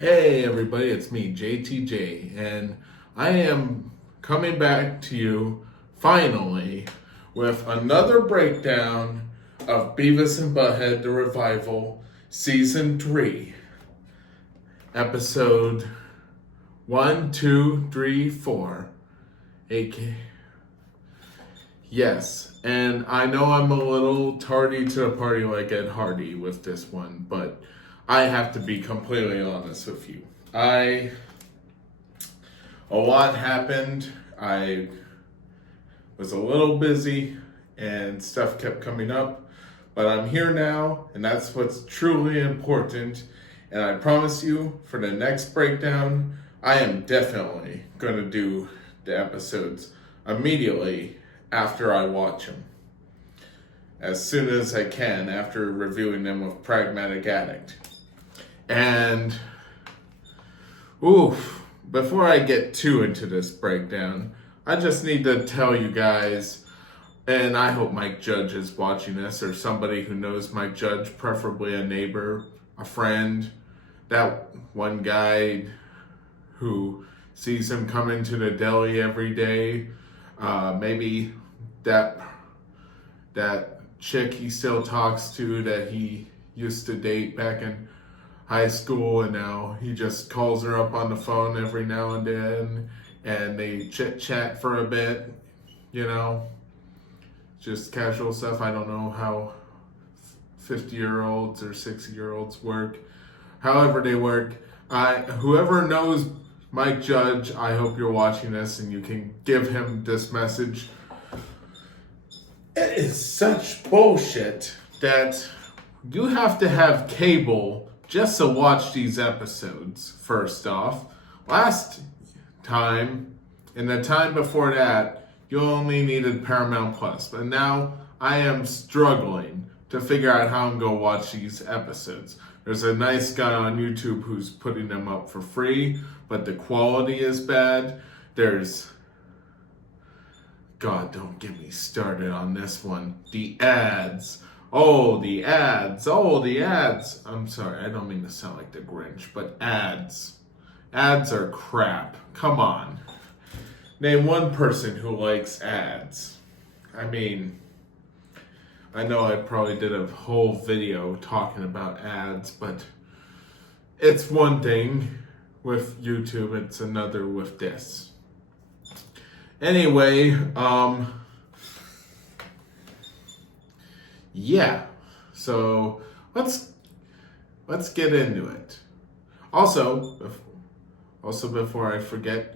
Hey everybody, it's me, JTJ, and I am coming back to you finally with another breakdown of Beavis and Butthead The Revival Season 3, Episode 1, 2, 3, 4, AK. Yes, and I know I'm a little tardy to the party like Ed Hardy with this one, but I have to be completely honest with you. A lot happened. I was a little busy and stuff kept coming up, but I'm here now, and that's what's truly important. And I promise you, for the next breakdown, I am definitely going to do the episodes immediately after I watch them. As soon as I can after reviewing them with Pragmatic Addict. And, before I get too into this breakdown, I just need to tell you guys, and I hope Mike Judge is watching this, or somebody who knows Mike Judge, preferably a neighbor, a friend, that one guy who sees him coming to the deli every day, maybe that chick he still talks to that he used to date back in high school, and now he just calls her up on the phone every now and then, and they chit chat for a bit, just casual stuff. I don't know how 50-year-olds or 60-year-olds work. However they work, whoever knows Mike Judge, I hope you're watching this and you can give him this message. It is such bullshit that you have to have cable just to watch these episodes, first off. Last time, and the time before that, you only needed Paramount Plus. But now I am struggling to figure out how I'm going to watch these episodes. There's a nice guy on YouTube who's putting them up for free, but the quality is bad. God, don't get me started on this one. The ads. Oh, the ads. Oh, the ads. I'm sorry, I don't mean to sound like the Grinch, but ads. Ads are crap. Come on. Name one person who likes ads. I mean, I know I probably did a whole video talking about ads, but it's one thing with YouTube, it's another with this. Anyway, yeah. So let's get into it. Also, before I forget,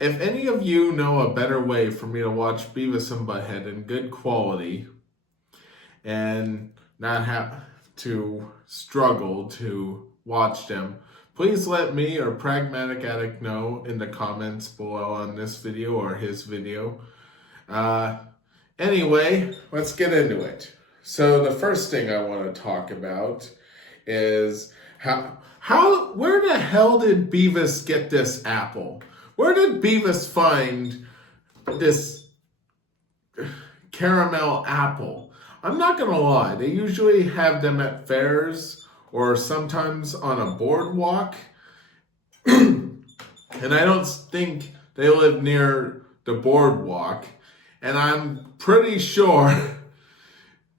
if any of you know a better way for me to watch Beavis and Butthead in good quality and not have to struggle to watch them, please let me or Pragmatic Addict know in the comments below on this video or his video. Anyway, let's get into it. So the first thing I want to talk about is where the hell did Beavis get this apple? Where did Beavis find this caramel apple? I'm not gonna lie, they usually have them at fairs or sometimes on a boardwalk. And I don't think they live near the boardwalk. And I'm pretty sure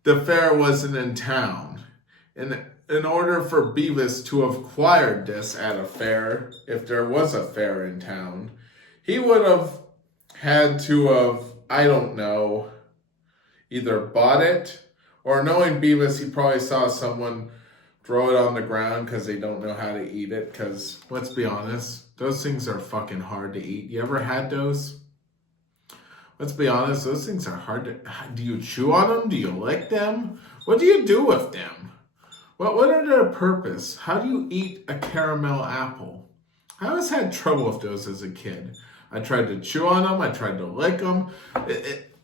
the fair wasn't in town. And in order for Beavis to have acquired this at a fair, if there was a fair in town, he would have had to have, I don't know, either bought it, or knowing Beavis, he probably saw someone throw it on the ground because they don't know how to eat it. Because, let's be honest, those things are fucking hard to eat. You ever had those? Let's be honest, those things are hard to... Do you chew on them? Do you lick them? What do you do with them? What are their purpose? How do you eat a caramel apple? I always had trouble with those as a kid. I tried to chew on them. I tried to lick them.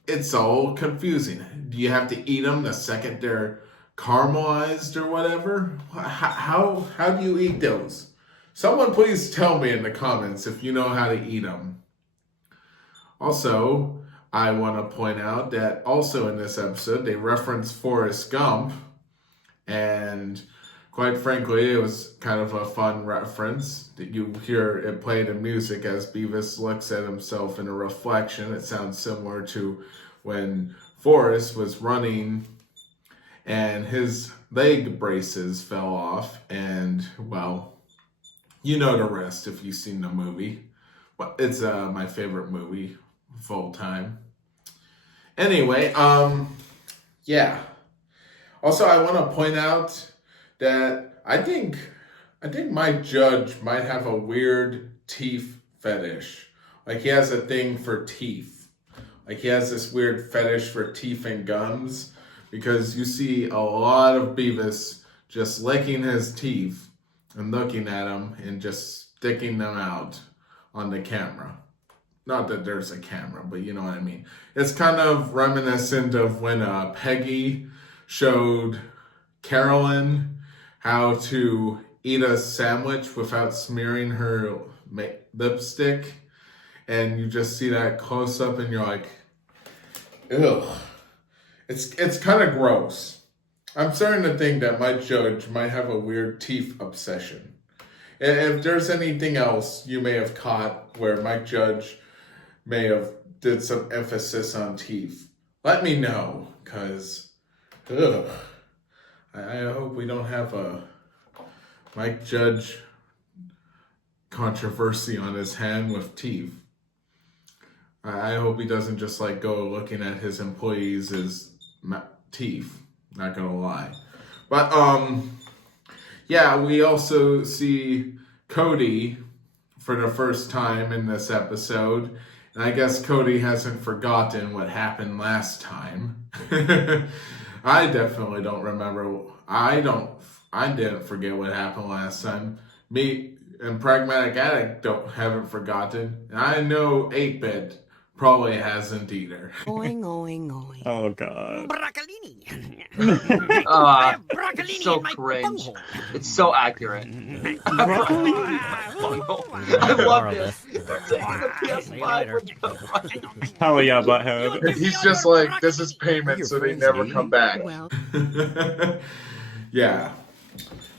It's all confusing. Do you have to eat them the second they're caramelized or whatever? How do you eat those? Someone please tell me in the comments if you know how to eat them. Also, I want to point out that also in this episode, they reference Forrest Gump. And, of quite frankly, it was kind of a fun reference that you hear it played in music as Beavis looks at himself in a reflection. It sounds similar to when Forrest was running and his leg braces fell off, and well, you know the rest if you've seen the movie. Well, it's my favorite movie of all time. Anyway, yeah. Also, I want to point out that I think my judge might have a weird teeth fetish. Like he has a thing for teeth. Like he has this weird fetish for teeth and gums, because you see a lot of Beavis just licking his teeth and looking at them and just sticking them out on the camera. Not that there's a camera, but you know what I mean. It's kind of reminiscent of when Peggy showed Carolyn how to eat a sandwich without smearing her lipstick. And you just see that close up and you're like, ugh. It's kind of gross. I'm starting to think that my judge might have a weird teeth obsession. If there's anything else you may have caught where Mike Judge may have did some emphasis on teeth, let me know, because I hope we don't have a Mike Judge controversy on his hand with teeth. I hope he doesn't just like go looking at his employees' teeth, not gonna lie. But yeah, we also see Cody for the first time in this episode. And I guess Cody hasn't forgotten what happened last time. I definitely don't remember. I didn't forget what happened last time. Me and Pragmatic Addict haven't forgotten. And I know 8-Bit probably hasn't either. Oing, oing, oing. Oh, God. Broccolini. It's so cringe. It's so accurate. I love this. They're taking the PS5 with them. Hell yeah, butthead. He's just like, this is payment, so they never come back. Well, Yeah.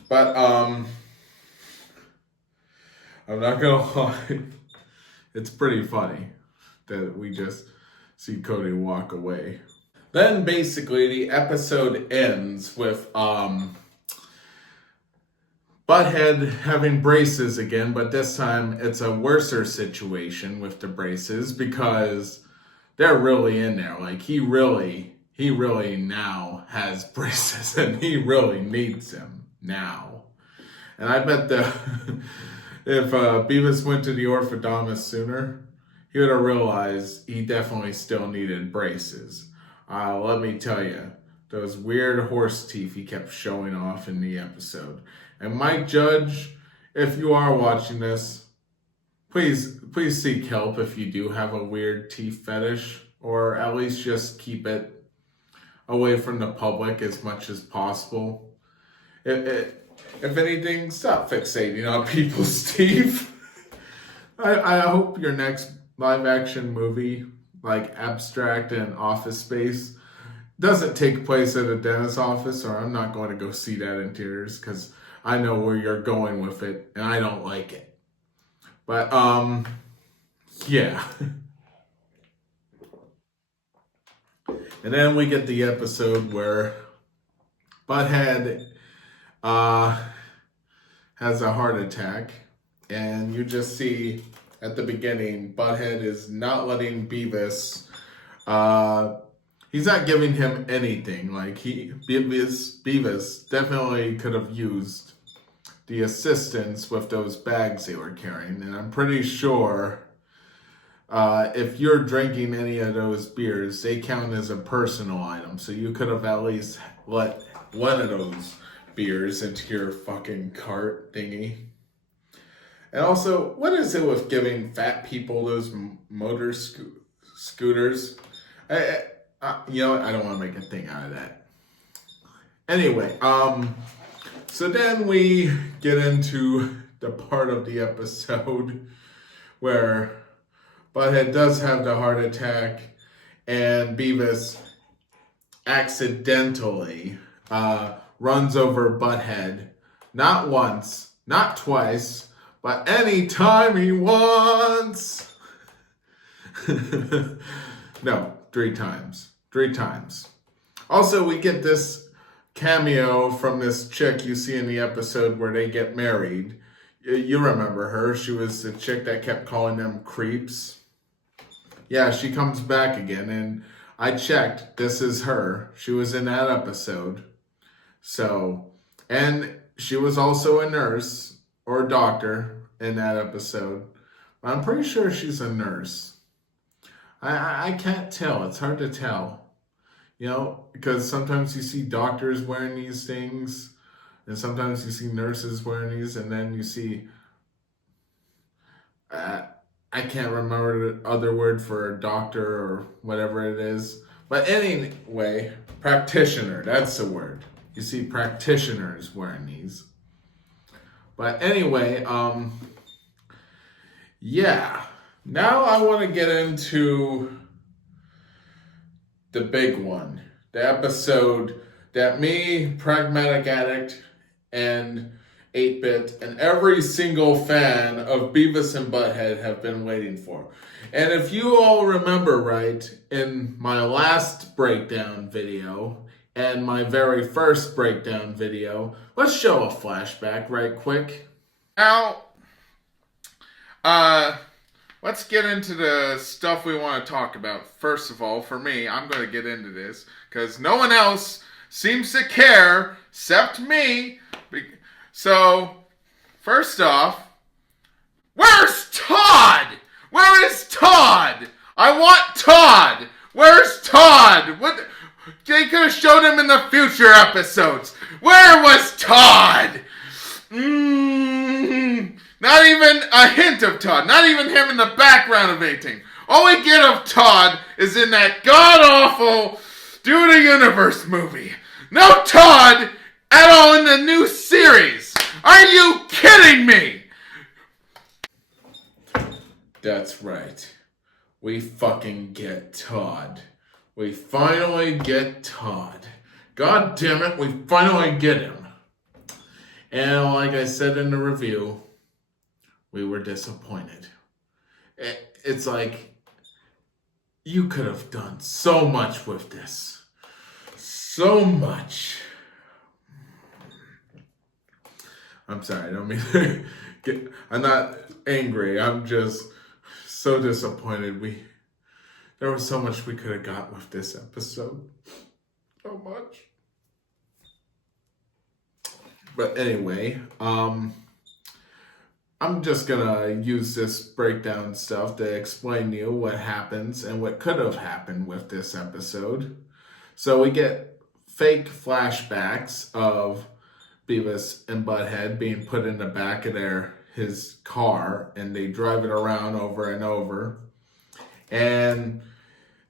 But I'm not gonna lie, it's pretty funny that we just see Cody walk away. Then basically the episode ends with Butthead having braces again, but this time it's a worser situation with the braces because they're really in there. Like he really now has braces and he really needs them now. And I bet if Beavis went to the orthodontist sooner, he would have realized he definitely still needed braces. Let me tell you, those weird horse teeth he kept showing off in the episode. And Mike Judge, if you are watching this, please seek help if you do have a weird teeth fetish, or at least just keep it away from the public as much as possible. If anything, stop fixating on people's teeth. I hope your next live action movie, like Abstract and Office Space, doesn't take place at a dentist's office, or I'm not going to go see that in theaters because I know where you're going with it and I don't like it. But yeah. And then we get the episode where Butthead has a heart attack, and you just see at the beginning, Butthead is not letting Beavis, he's not giving him anything. Like Beavis definitely could have used the assistance with those bags they were carrying. And I'm pretty sure if you're drinking any of those beers, they count as a personal item. So you could have at least let one of those beers into your fucking cart thingy. And also, what is it with giving fat people those motor scooters? You know what? I don't want to make a thing out of that. Anyway, so then we get into the part of the episode where Butthead does have the heart attack, and Beavis accidentally runs over Butthead Not once, not twice, but anytime he wants. No, 3 times. 3 times. Also, we get this cameo from this chick you see in the episode where they get married. You remember her. She was the chick that kept calling them creeps. Yeah, she comes back again, and I checked. This is her. She was in that episode. So, and she was also a nurse or a doctor in that episode. I'm pretty sure she's a nurse. I can't tell. It's hard to tell. You know, because sometimes you see doctors wearing these things, and sometimes you see nurses wearing these, and then you see, I can't remember the other word for a doctor or whatever it is. But anyway, practitioner, that's the word. You see practitioners wearing these. But anyway, yeah. Now I want to get into the big one. The episode that me, Pragmatic Addict, and 8-Bit, and every single fan of Beavis and Butthead have been waiting for. And if you all remember right, in my last breakdown video, and my very first breakdown video, let's show a flashback right quick. Now, let's get into the stuff we want to talk about. First of all, for me, I'm going to get into this because no one else seems to care except me. So, first off, where's Todd? Where is Todd? I want Todd. Where's Todd? What? They could have showed him in the future episodes. Where was Todd? Not even a hint of Todd. Not even him in the background of anything. All we get of Todd is in that god-awful Do the Universe movie. No Todd at all in the new series. Are you kidding me? That's right. We fucking get Todd. We finally get Todd. God damn it, we finally get him. And like I said in the review, we were disappointed. It's like, you could have done so much with this. So much. I'm sorry, I don't mean to get, I'm not angry. I'm just so disappointed. There was so much we could have got with this episode. So much. But anyway, I'm just gonna use this breakdown stuff to explain to you what happens and what could have happened with this episode. So we get fake flashbacks of Beavis and Butthead being put in the back of his car, and they drive it around over and over. And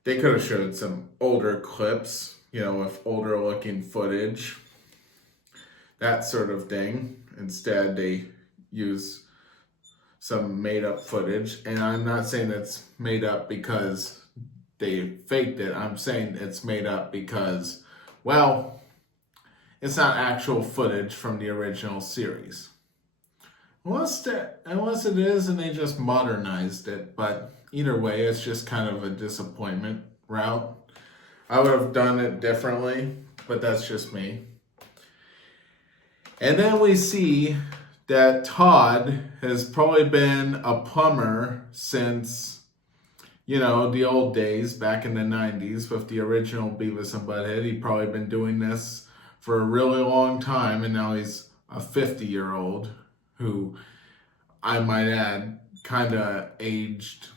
they could have showed some older clips, you know, with older looking footage, that sort of thing. Instead, they use some made up footage. And I'm not saying it's made up because they faked it. I'm saying it's made up because, well, it's not actual footage from the original series. Unless it is and they just modernized it. But either way, it's just kind of a disappointment route. I would have done it differently, but that's just me. And then we see that Todd has probably been a plumber since, you know, the old days back in the 90s with the original Beavis and Butthead. He'd probably been doing this for a really long time, and now he's a 50-year-old who, I might add, kind of aged.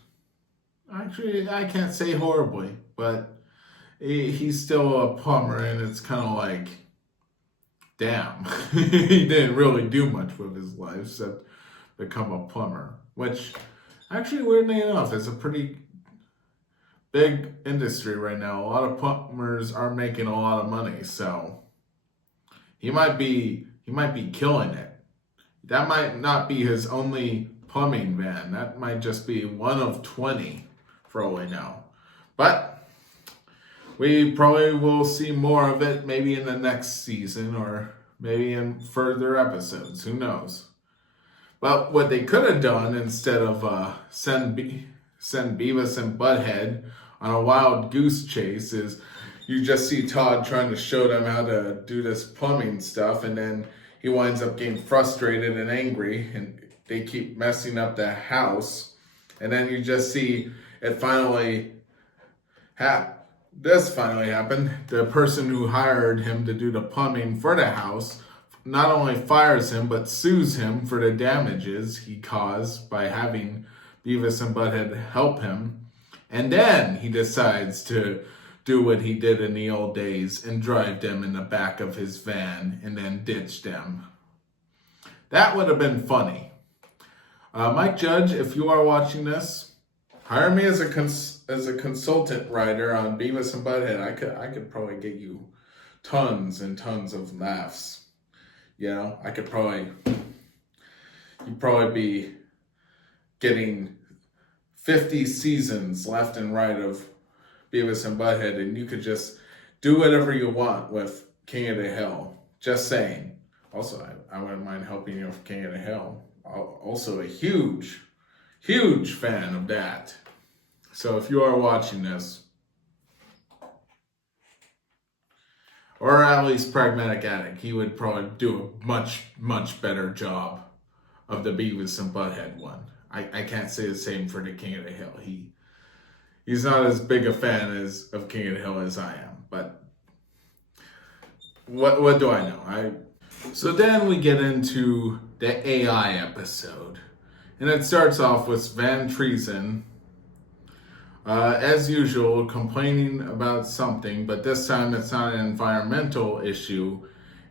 Actually, I can't say horribly, but he's still a plumber, and it's kind of like, damn, he didn't really do much with his life except become a plumber, which actually, weirdly enough, is a pretty big industry right now. A lot of plumbers are making a lot of money, so he might be killing it. That might not be his only plumbing van. That might just be one of 20 for all we know. But we probably will see more of it maybe in the next season or maybe in further episodes. Who knows? But what they could have done instead of send Beavis and Butthead on a wild goose chase is you just see Todd trying to show them how to do this plumbing stuff, and then he winds up getting frustrated and angry, and they keep messing up the house, and then you just see it finally this finally happened. The person who hired him to do the plumbing for the house not only fires him, but sues him for the damages he caused by having Beavis and Butthead help him. And then he decides to do what he did in the old days and drive them in the back of his van and then ditch them. That would have been funny. Mike Judge, if you are watching this, hire me as a consultant writer on Beavis and Butthead. I could probably get you tons and tons of laughs. You know, you'd probably be getting 50 seasons left and right of Beavis and Butthead, and you could just do whatever you want with King of the Hill. Just saying. Also, I wouldn't mind helping you with King of the Hill. Also a huge fan of that. So if you are watching this, or at least Pragmatic Addict, he would probably do a much better job of the Beavis and Butthead one. I can't say the same for the King of the Hill. He's not as big a fan of King of the Hill as I am, but what do I know? So then we get into the AI episode, and it starts off with Van Treason, as usual, complaining about something, but this time it's not an environmental issue,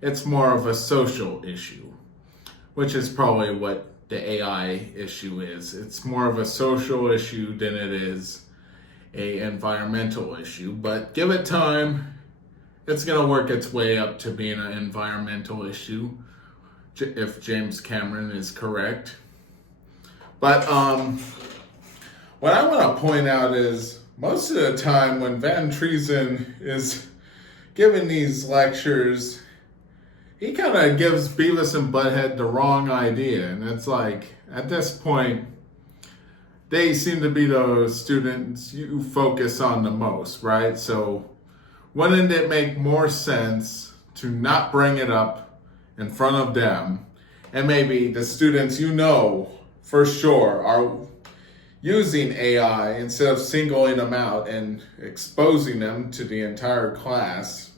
it's more of a social issue, which is probably what the AI issue is. It's more of a social issue than it is an environmental issue, but give it time. It's going to work its way up to being an environmental issue, if James Cameron is correct. But what I want to point out is most of the time when Van Treason is giving these lectures, he kind of gives Beavis and Butthead the wrong idea. And it's like, at this point, they seem to be those students you focus on the most, right? So wouldn't it make more sense to not bring it up in front of them, and maybe the students you know for sure are using AI, instead of singling them out and exposing them to the entire class,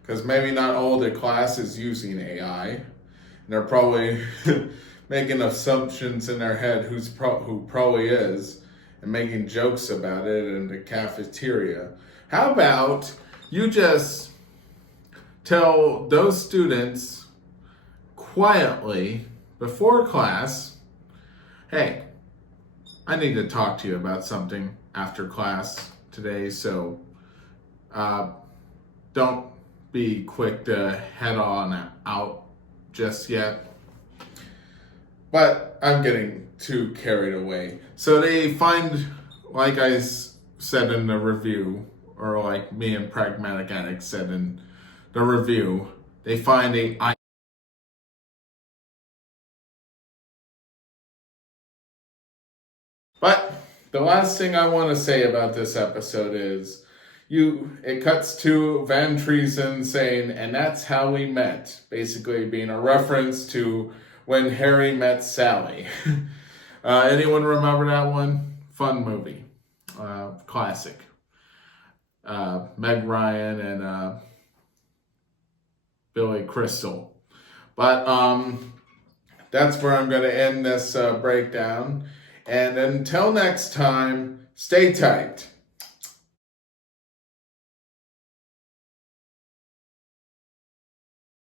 because maybe not all the class is using AI, and they're probably making assumptions in their head who probably is, and making jokes about it in the cafeteria. How about you just tell those students quietly before class, hey, I need to talk to you about something after class today, so don't be quick to head on out just yet. But I'm getting too carried away. So they find, like I said in the review, or like me and Pragmatic Addict said in the review, they find a But the last thing I want to say about this episode is it cuts to Van Treason saying, and that's how we met, basically being a reference to when Harry met Sally. Anyone remember that one? Fun movie. Classic. Meg Ryan and Billy Crystal. But that's where I'm going to end this breakdown. And until next time, stay tight.